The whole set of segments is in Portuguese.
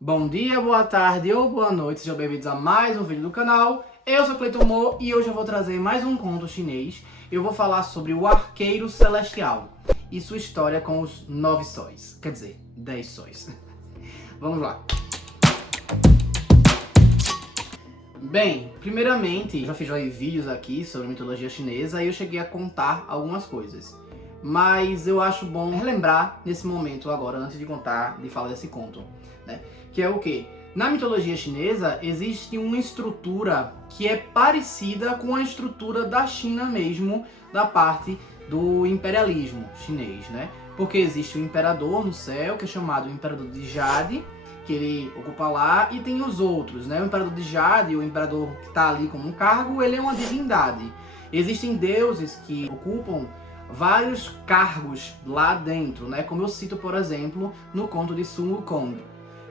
Bom dia, boa tarde ou boa noite, sejam bem-vindos a mais um vídeo do canal. Eu sou Cleiton Mo e hoje eu vou trazer mais um conto chinês. Eu vou falar sobre o Arqueiro Celestial e sua história com os 9 sóis, quer dizer, 10 sóis. Vamos lá. Bem, primeiramente, já fiz vídeos aqui sobre mitologia chinesa e eu cheguei a contar algumas coisas. Mas eu acho bom relembrar nesse momento agora, antes de falar desse conto, né? Que é o quê? Na mitologia chinesa existe uma estrutura que é parecida com a estrutura da China mesmo, da parte do imperialismo chinês, né? Porque existe o imperador no céu, que é chamado o Imperador de Jade, que ele ocupa lá, e tem os outros, né? O Imperador de Jade, o imperador que está ali como um cargo, ele é uma divindade. Existem deuses que ocupam vários cargos lá dentro, né? Como eu cito, por exemplo, no conto de Sun Wukong.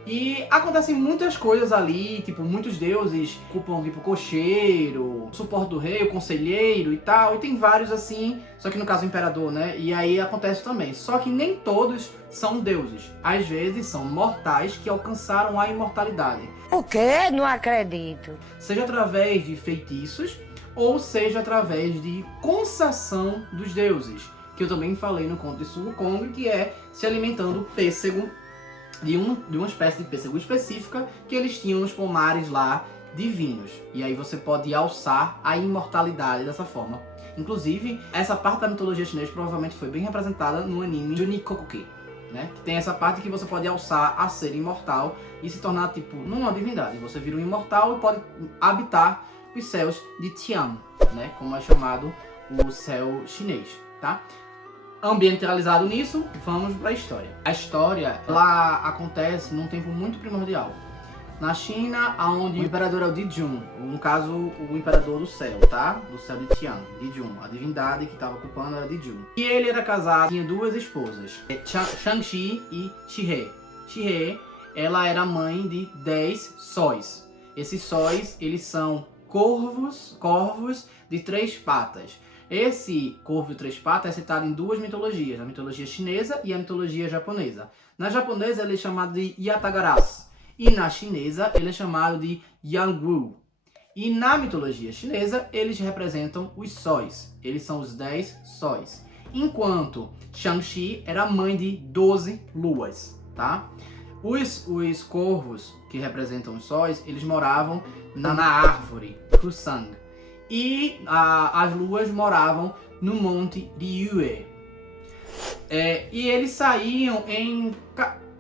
E acontecem muitas coisas ali, tipo, muitos deuses ocupam, tipo, cocheiro, suporte do rei, o conselheiro e tal, e tem vários assim, só que no caso o imperador, né? E aí acontece também. Só que nem todos são deuses. Às vezes são mortais que alcançaram a imortalidade. O quê? Não acredito. Seja através de feitiços, ou seja através de concessão dos deuses, que eu também falei no conto de Sun Wukong, que é se alimentando pêssego, de uma espécie de pêssego específica que eles tinham nos pomares lá divinos. E aí você pode alçar a imortalidade dessa forma. Inclusive, essa parte da mitologia chinesa provavelmente foi bem representada no anime Junikokuki, né? Que tem essa parte que você pode alçar a ser imortal e se tornar, tipo, numa divindade. Você vira um imortal e pode habitar os céus de Tian, né? Como é chamado o céu chinês, tá? Ambientalizado nisso, vamos para a história. A história, ela acontece num tempo muito primordial. Na China, onde o imperador é o Dijun, no caso, o imperador do céu, tá? Do céu de Tian, Dijun, a divindade que estava ocupando era Dijun. E ele era casado, tinha duas esposas, Shangxi e Shihe. Shihe, ela era mãe de 10 sóis. Esses sóis, eles são corvos de 3 patas. Esse corvo de 3 patas é citado em duas mitologias, a mitologia chinesa e a mitologia japonesa. Na japonesa ele é chamado de Yatagarasu e na chinesa ele é chamado de Yangwu. E na mitologia chinesa eles representam os sóis, eles são os 10 sóis. Enquanto Shangxi era mãe de 12 luas, tá? Os corvos que representam os sóis, eles moravam na árvore Kusang. E as luas moravam no monte de Yue. E eles saíam em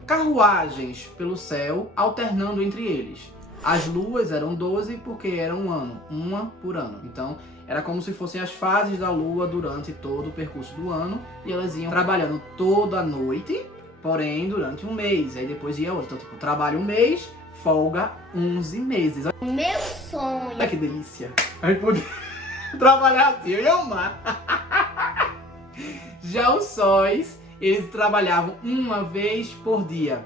carruagens pelo céu, alternando entre eles. As luas eram 12 porque era um ano, uma por ano. Então era como se fossem as fases da lua durante todo o percurso do ano. E elas iam trabalhando toda a noite, porém durante um mês. Aí depois ia outro. Então, tipo, trabalha um mês, folga 11 meses. Meu sonho. Olha que delícia. Aí poder trabalhar assim, eu ia amar. Já os sóis, eles trabalhavam uma vez por dia.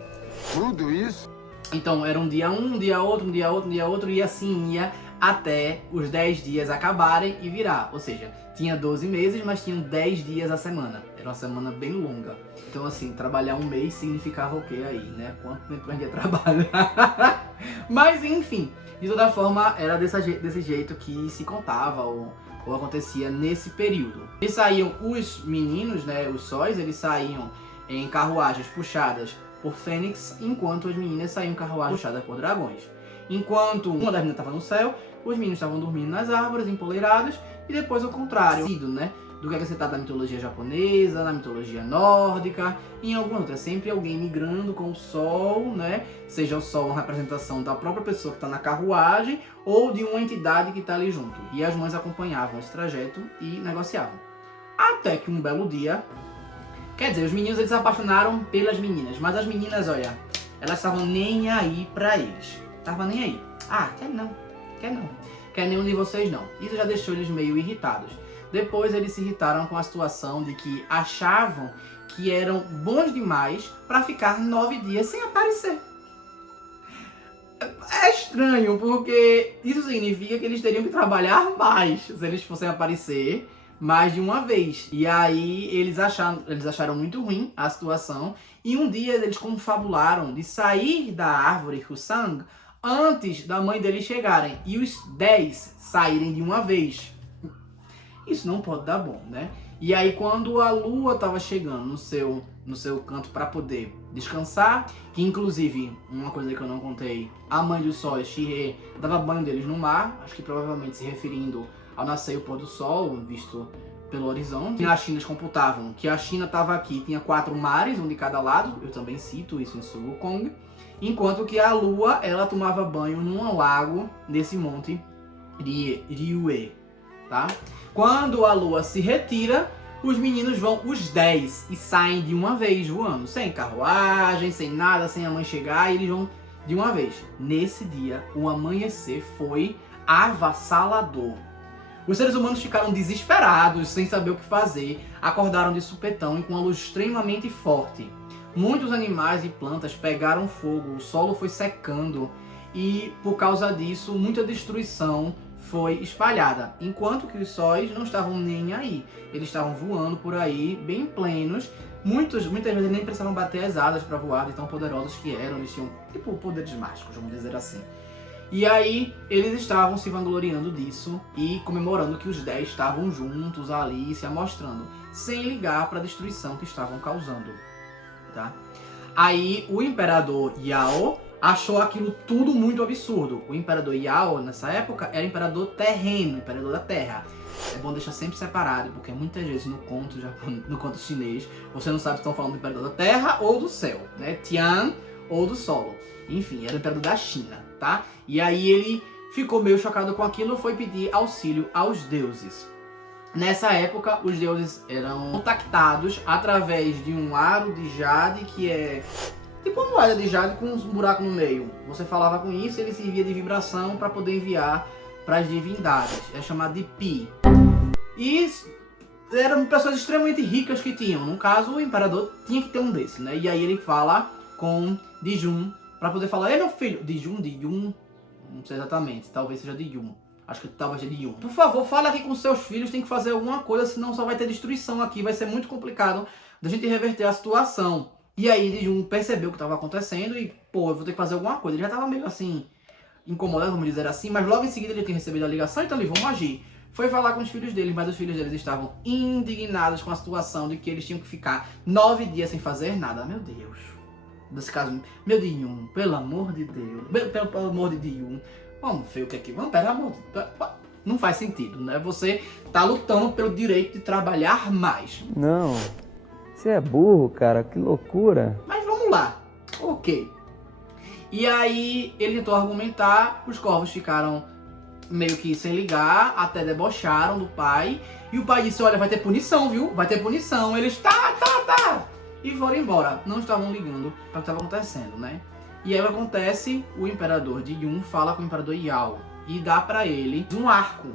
Tudo isso? Então era um dia um dia outro, um dia outro, um dia outro, e assim ia até os 10 dias acabarem e virar. Ou seja, tinha 12 meses, mas tinham 10 dias a semana. Era uma semana bem longa. Então assim, trabalhar um mês significava o quê aí, né? Quanto tempo a gente ia trabalhar? Mas enfim, de toda forma era desse jeito que se contava ou acontecia nesse período. Eles saíam, os meninos, né, os sóis, eles saíam em carruagens puxadas por fênix, enquanto as meninas saíam em carruagens puxadas por dragões. Enquanto uma das meninas estava no céu, os meninos estavam dormindo nas árvores, empoleirados, e depois o contrário, né? Do que é citado na mitologia japonesa, na mitologia nórdica, e em alguma outra. É sempre alguém migrando com o sol, né? Seja o sol uma representação da própria pessoa que está na carruagem ou de uma entidade que está ali junto. E as mães acompanhavam esse trajeto e negociavam. Até que um belo dia, quer dizer, os meninos eles se apaixonaram pelas meninas, mas as meninas, olha, elas estavam nem aí pra eles. Estavam nem aí. Ah, quer não, quer nenhum de vocês não. Isso já deixou eles meio irritados. Depois eles se irritaram com a situação de que achavam que eram bons demais para ficar 9 dias sem aparecer. É estranho, porque isso significa que eles teriam que trabalhar mais se eles fossem aparecer mais de uma vez. E aí eles acharam muito ruim a situação. E um dia eles confabularam de sair da árvore Husang antes da mãe deles chegarem. E os 10 saírem de uma vez. Isso não pode dar bom, né? E aí quando a lua estava chegando no seu canto para poder descansar, que inclusive, uma coisa que eu não contei, a mãe dos sóis, Shirê, dava banho deles no mar, acho que provavelmente se referindo ao nascer e o pôr do sol, visto pelo horizonte. Na China eles computavam que a China estava aqui, tinha 4 mares, um de cada lado, eu também cito isso em Sun Wukong, enquanto que a lua, ela tomava banho num lago nesse monte de Ryue, tá? Quando a lua se retira, os meninos vão, os 10, e saem de uma vez voando, sem carruagem, sem nada, sem a mãe chegar, e eles vão de uma vez. Nesse dia, o amanhecer foi avassalador. Os seres humanos ficaram desesperados, sem saber o que fazer, acordaram de supetão e com uma luz extremamente forte. Muitos animais e plantas pegaram fogo, o solo foi secando e, por causa disso, muita destruição foi espalhada, enquanto que os sóis não estavam nem aí. Eles estavam voando por aí, bem plenos. Muitas vezes nem precisavam bater as asas para voar, de tão poderosos que eram. Eles tinham, tipo, poderes mágicos, vamos dizer assim. E aí, eles estavam se vangloriando disso e comemorando que os 10 estavam juntos ali, se amostrando, sem ligar para a destruição que estavam causando, tá? Aí, o imperador Yao achou aquilo tudo muito absurdo. O imperador Yao, nessa época, era imperador terreno, imperador da terra. É bom deixar sempre separado, porque muitas vezes no conto chinês, você não sabe se estão falando do imperador da terra ou do céu, né? Tian ou do solo. Enfim, era o imperador da China, tá? E aí ele ficou meio chocado com aquilo e foi pedir auxílio aos deuses. Nessa época, os deuses eram contactados através de um aro de jade, que é tipo uma moeda de jade com um buraco no meio. Você falava com isso e ele servia de vibração para poder enviar para as divindades. É chamado de Pi. E eram pessoas extremamente ricas que tinham. No caso, o imperador tinha que ter um desse, né? E aí ele fala com Dijun para poder falar: "Ei, meu filho, Dijun, não sei exatamente, talvez seja Dijun. Acho que talvez seja Dijun. Por favor, fala aqui com seus filhos, tem que fazer alguma coisa, senão só vai ter destruição aqui, vai ser muito complicado da gente reverter a situação." E aí Dijun percebeu o que estava acontecendo e, pô, eu vou ter que fazer alguma coisa. Ele já estava meio assim, incomodado, vamos dizer assim, mas logo em seguida ele tinha recebido a ligação, então ele, vamos agir. Foi falar com os filhos dele, mas os filhos deles estavam indignados com a situação de que eles tinham que ficar 9 dias sem fazer nada. Meu Deus. Nesse caso, meu Dijun, pelo amor de Deus, pelo amor de Dijun, vamos ver o que é que... Vamos, pelo amor de Deus. Não faz sentido, né? Você tá lutando pelo direito de trabalhar mais. Não... Você é burro, cara, que loucura. Mas vamos lá, ok. E aí ele tentou argumentar, os corvos ficaram meio que sem ligar, até debocharam do pai. E o pai disse: "Olha, vai ter punição, viu? Vai ter punição." Eles, tá. E foram embora. Não estavam ligando para o que estava acontecendo, né? E aí o que acontece, o imperador Dijun fala com o imperador Yao e dá para ele um arco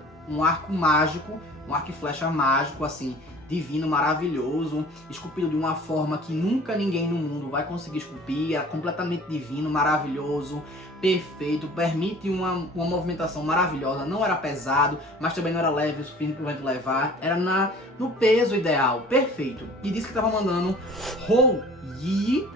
mágico, um arco e flecha mágico, assim, divino, maravilhoso, esculpido de uma forma que nunca ninguém no mundo vai conseguir esculpir, é completamente divino, maravilhoso, perfeito, permite uma movimentação maravilhosa, não era pesado, mas também não era leve o suficiente para o vento levar, era no peso ideal, perfeito. E disse que estava mandando Hou Yi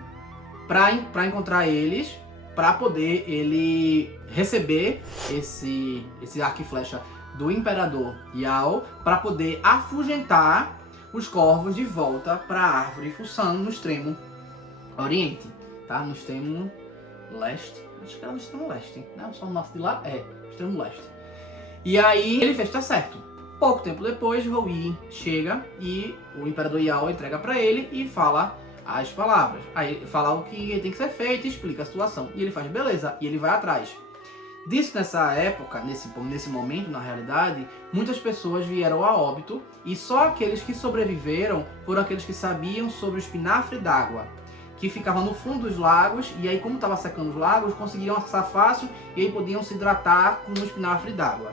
para encontrar eles, para poder ele receber esse arco e flecha do imperador Yao, para poder afugentar os corvos de volta para a árvore Fusang no extremo oriente, tá? No extremo leste, acho que era no extremo leste, né? Só o nosso de lá extremo leste. E aí ele fez, tá certo. Pouco tempo depois, Hou Yi chega e o imperador Yao entrega para ele e fala as palavras. Aí ele fala o que tem que ser feito e explica a situação. E ele faz, beleza, e ele vai atrás. Diz que nessa época, nesse momento, na realidade, muitas pessoas vieram a óbito e só aqueles que sobreviveram foram aqueles que sabiam sobre o espinafre d'água, que ficava no fundo dos lagos, e aí como estava secando os lagos, conseguiam acessar fácil e aí podiam se hidratar com o espinafre d'água.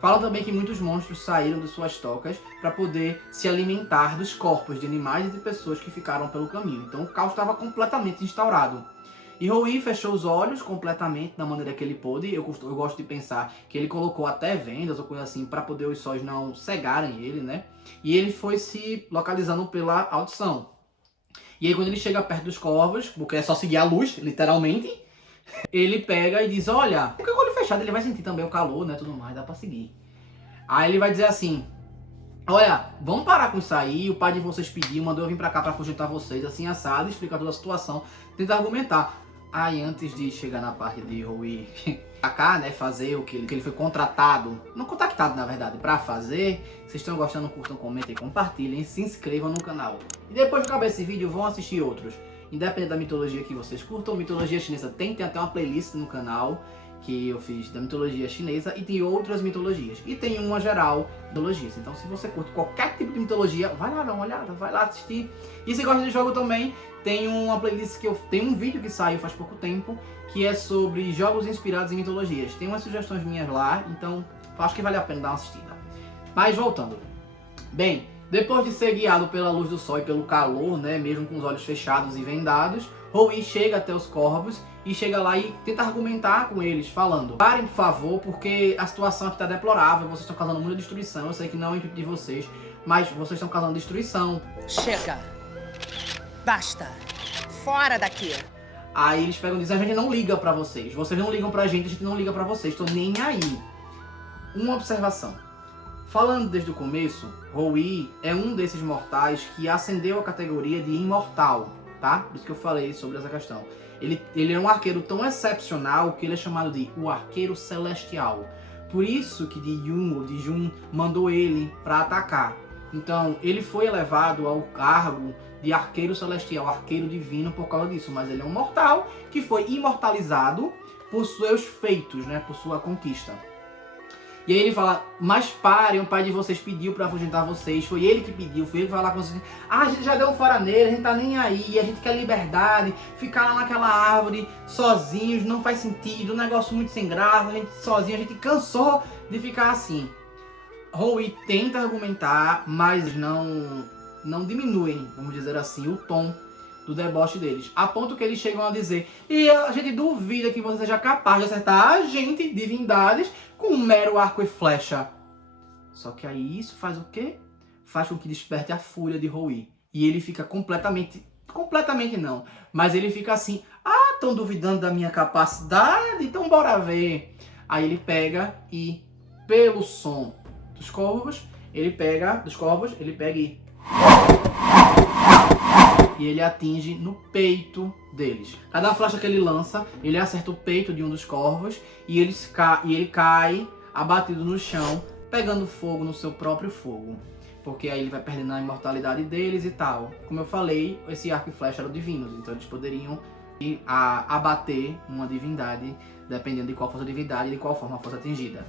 Falam também que muitos monstros saíram de suas tocas para poder se alimentar dos corpos de animais e de pessoas que ficaram pelo caminho. Então o caos estava completamente instaurado. E Ruy fechou os olhos completamente da maneira que ele pôde. Eu gosto de pensar que ele colocou até vendas ou coisa assim para poder os sóis não cegarem ele, né? E ele foi se localizando pela audição. E aí quando ele chega perto dos corvos, porque é só seguir a luz, literalmente, ele pega e diz, olha, com o olho fechado ele vai sentir também o calor, né, tudo mais, dá pra seguir. Aí ele vai dizer assim, olha, vamos parar com isso aí, o pai de vocês pediu, mandou eu vir pra cá pra afugentar vocês, assim assado, explicar toda a situação, tentar argumentar. Aí antes de chegar na parte de Ruy pra cá, né, fazer o que ele foi contratado, não contactado na verdade, pra fazer, vocês estão gostando, curtam, comentem, compartilhem, se inscrevam no canal. E depois de acabar esse vídeo, vão assistir outros. Independente da mitologia que vocês curtam, mitologia chinesa tem até uma playlist no canal que eu fiz da mitologia chinesa e tem outras mitologias. E tem uma geral mitologias. Então se você curte qualquer tipo de mitologia, vai lá dar uma olhada, vai lá assistir. E se gosta de jogo também, tem uma playlist que tem um vídeo que saiu faz pouco tempo, que é sobre jogos inspirados em mitologias. Tem umas sugestões minhas lá, então acho que vale a pena dar uma assistida. Mas voltando. Bem, depois de ser guiado pela luz do sol e pelo calor, né, mesmo com os olhos fechados e vendados, Ruy chega até os corvos e chega lá e tenta argumentar com eles, falando: parem, por favor, porque a situação aqui está deplorável, vocês estão causando muita destruição, eu sei que não é o intuito de vocês, mas vocês estão causando destruição. Chega! Basta! Fora daqui! Aí eles pegam e dizem: a gente não liga pra vocês não ligam pra gente, a gente não liga pra vocês, tô nem aí. Uma observação. Falando desde o começo, Ruy é um desses mortais que ascendeu a categoria de imortal, tá? Por isso que eu falei sobre essa questão. Ele é um arqueiro tão excepcional que ele é chamado de o arqueiro celestial. Por isso que de Jun mandou ele para atacar. Então, ele foi elevado ao cargo de arqueiro celestial, arqueiro divino por causa disso. Mas ele é um mortal que foi imortalizado por seus feitos, né? Por sua conquista. E aí ele fala: mas parem, o pai de vocês pediu pra afugentar vocês, foi ele que pediu, foi ele que vai lá com vocês. Ah, a gente já deu um fora nele, a gente tá nem aí, a gente quer liberdade, ficar lá naquela árvore sozinhos, não faz sentido, um negócio muito sem graça, a gente sozinho, a gente cansou de ficar assim. Ruy tenta argumentar, mas não diminuem, vamos dizer assim, o tom do deboche deles, a ponto que eles chegam a dizer: e a gente duvida que você seja capaz de acertar a gente, divindades, com um mero arco e flecha. Só que aí isso faz o quê? Faz com que desperte a fúria de Ruy. E ele fica completamente não, mas ele fica assim: ah, estão duvidando da minha capacidade? Então bora ver. Aí ele pega e, pelo som dos corvos, ele pega e ele atinge no peito deles. Cada flecha que ele lança, ele acerta o peito de um dos corvos e ele cai abatido no chão, pegando fogo no seu próprio fogo. Porque aí ele vai perdendo a imortalidade deles e tal. Como eu falei, esse arco e flecha eram divinos, então eles poderiam abater uma divindade, dependendo de qual fosse a divindade e de qual forma fosse atingida.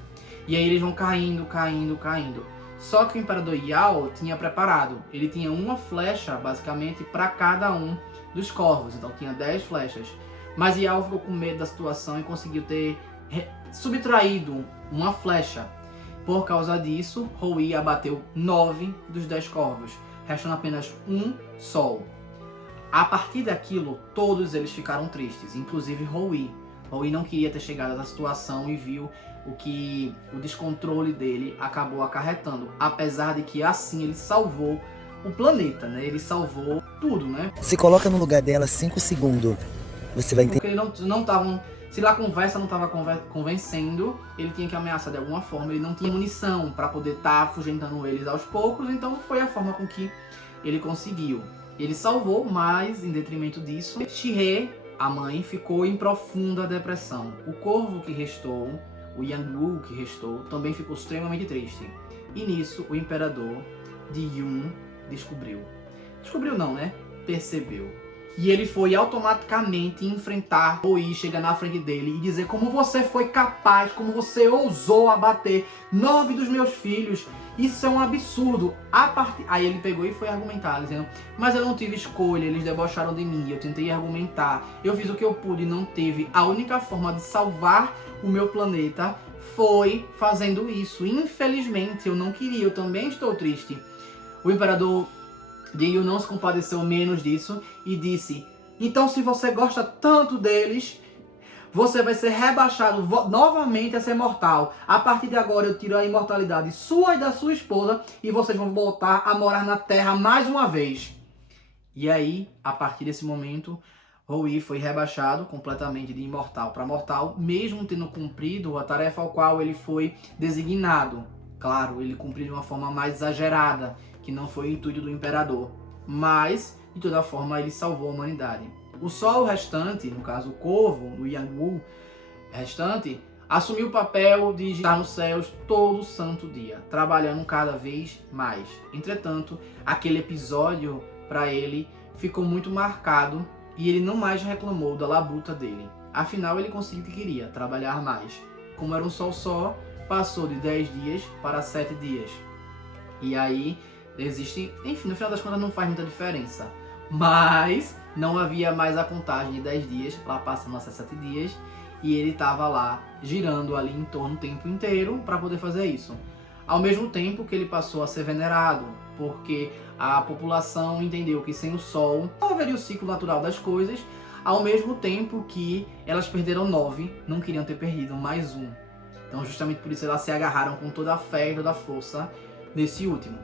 E aí eles vão caindo. Só que o Imperador Yao tinha preparado. Ele tinha uma flecha, basicamente, para cada um dos corvos. Então tinha 10 flechas. Mas Yao ficou com medo da situação e conseguiu ter subtraído uma flecha. Por causa disso, Ruy abateu 9 dos 10 corvos, restando apenas um sol. A partir daquilo, todos eles ficaram tristes, inclusive Ruy. Ruy não queria ter chegado a essa situação e viu o que o descontrole dele acabou acarretando. Apesar de que assim ele salvou o planeta, né? Ele salvou tudo, né? Se coloca no lugar dela 5 segundos, você vai entender. Porque eles não estavam... Se lá a conversa não estava convencendo, ele tinha que ameaçar de alguma forma. Ele não tinha munição para poder estar afugentando eles aos poucos, então foi a forma com que ele conseguiu. Ele salvou, mas em detrimento disso, Shirê, a mãe, ficou em profunda depressão. O corvo que restou, o Yangwu que restou, também ficou extremamente triste. E nisso o imperador de Yun descobriu. Descobriu não, né? Percebeu. E ele foi automaticamente enfrentar Ruy, chegar na frente dele e dizer: como você foi capaz, como você ousou abater 9 dos meus filhos, isso é um absurdo. Aí ele pegou e foi argumentar, dizendo: mas eu não tive escolha, eles debocharam de mim, eu tentei argumentar, eu fiz o que eu pude e não teve. A única forma de salvar o meu planeta foi fazendo isso. Infelizmente, eu não queria, eu também estou triste. O imperador Yu não se compadeceu menos disso e disse: Então, se você gosta tanto deles, você vai ser rebaixado novamente a ser mortal. A partir de agora eu tiro a imortalidade sua e da sua esposa e vocês vão voltar a morar na Terra mais uma vez. E aí, a partir desse momento, Howi foi rebaixado completamente de imortal para mortal, mesmo tendo cumprido a tarefa ao qual ele foi designado. Claro, ele cumpriu de uma forma mais exagerada, que não foi o intuito do imperador. Mas, de toda forma, ele salvou a humanidade. O sol restante, no caso o corvo, o Yang-Wu restante, assumiu o papel de estar nos céus todo santo dia, trabalhando cada vez mais. Entretanto, aquele episódio para ele ficou muito marcado e ele não mais reclamou da labuta dele. Afinal, ele conseguiu o que queria, trabalhar mais. Como era um sol só, passou de 10 dias para 7 dias. E aí, existe... Enfim, no final das contas não faz muita diferença. Mas não havia mais a contagem de 10 dias, lá passando a 7 dias, e ele estava lá, girando ali em torno o tempo inteiro para poder fazer isso. Ao mesmo tempo que ele passou a ser venerado, porque a população entendeu que sem o sol não haveria o ciclo natural das coisas, ao mesmo tempo que elas perderam 9, não queriam ter perdido mais um. Então justamente por isso elas se agarraram com toda a fé e toda a força nesse último.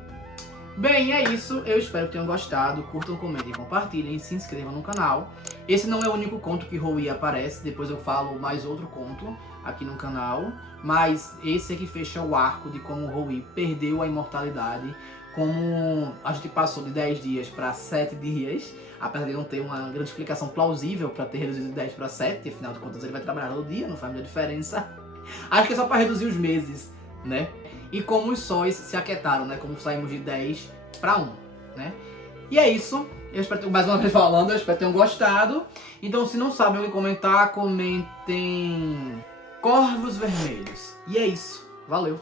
Bem, é isso. Eu espero que tenham gostado. Curtam, comentem, compartilhem, se inscrevam no canal. Esse não é o único conto que Howi aparece. Depois eu falo mais outro conto aqui no canal. Mas esse aqui fecha o arco de como Howi perdeu a imortalidade. Como a gente passou de 10 dias para 7 dias. Apesar de não ter uma grande explicação plausível para ter reduzido de 10 para 7. Afinal de contas ele vai trabalhar todo dia, não faz muita diferença. Acho que é só para reduzir os meses, né? E como os sóis se aquietaram, né? Como saímos de 10 para 1, né? E é isso. Eu espero ter, mais uma vez falando, eu espero que tenham gostado. Então, se não sabem o que comentar, comentem Corvos Vermelhos. E é isso. Valeu!